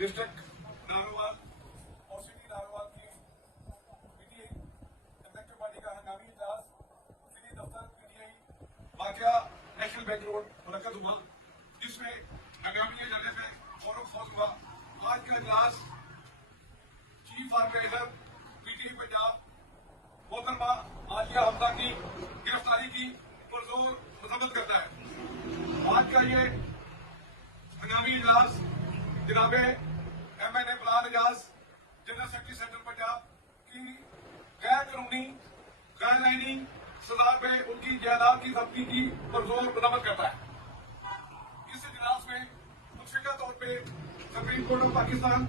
District Narowal اور city Narowal کی پی ٹی آئی executive party کا ہنگامی اجلاس سٹی دفتر پی ٹی آئی واقعہ نیشنل بینک روڈ منعقد ہوا، جس میں ہنگامی اجلاس میں غور و خوض ہوا۔ آج کا اجلاس چیف آرگنائزر پی ٹی آئی پنجاب محترمہ عالیہ حمزہ کی گرفتاری کی پرزور مذمت کرتا ہے۔ آج کا یہ ہنگامی اجلاس جناب ایم این اے بلال اعجاز جنرل سیکرٹری سینٹرل پنجاب کی غیر قانونی غیر آئینی سزا پہ ان کی جائیداد کی ضبطی کی پرزور مذمت کرتا ہے۔ اس اجلاس میں متفقہ طور پہ سپریم کورٹ آف پاکستان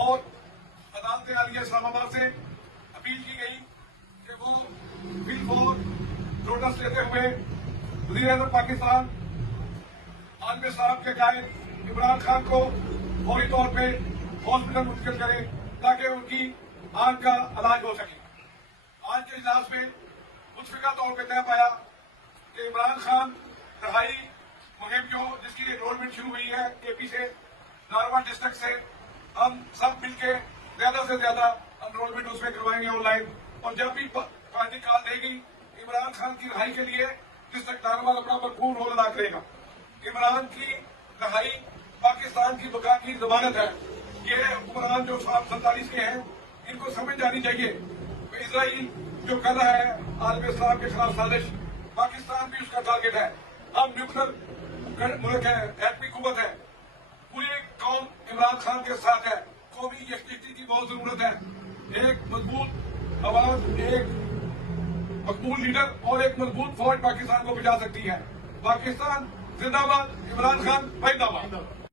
اور عدالت عالیہ اسلام آباد سے اپیل کی گئی کہ وہ بل فور نوٹس لیتے ہوئے وزیر اعظم پاکستان عالم صاحب کے قائد عمران خان کو فوری طور پہ ہاسپٹل منتقل کرے تاکہ ان کی آنکھ کا علاج ہو سکے۔ آج کے اجلاس میں متفقہ طور پہ طے پایا کہ عمران خان رہائی مہم جس کی انرولمنٹ شروع ہوئی ہے اے پی سے ناروال ڈسٹرکٹ سے، ہم سب مل کے زیادہ سے زیادہ انرولمنٹ اس میں کروائیں گے آن لائن، اور جب بھی پارٹی کال دے گی عمران خان کی رہائی کے لیے ڈسٹرکٹ ناروال اپنا بھرپور رول ادا کرے گا۔ عمران کی رہائی پاکستان کی بقا کی ضمانت ہے۔ یہ حکمران جو 47 کے ہیں ان کو سمجھ جانی چاہیے کہ اسرائیل جو کر رہا ہے عالم اسلام کے خلاف سازش، پاکستان بھی اس کا ٹارگیٹ ہے۔ ہم نیوکلر ملک ہے، ایٹمی قوت ہے، پوری قوم عمران خان کے ساتھ ہے۔ قومی یکجہتی کی بہت ضرورت ہے۔ ایک مضبوط آواز، ایک مقبول لیڈر اور ایک مضبوط فوج پاکستان کو بچا سکتی ہے۔ پاکستان زندہ باد، عمران خان زندہ باد۔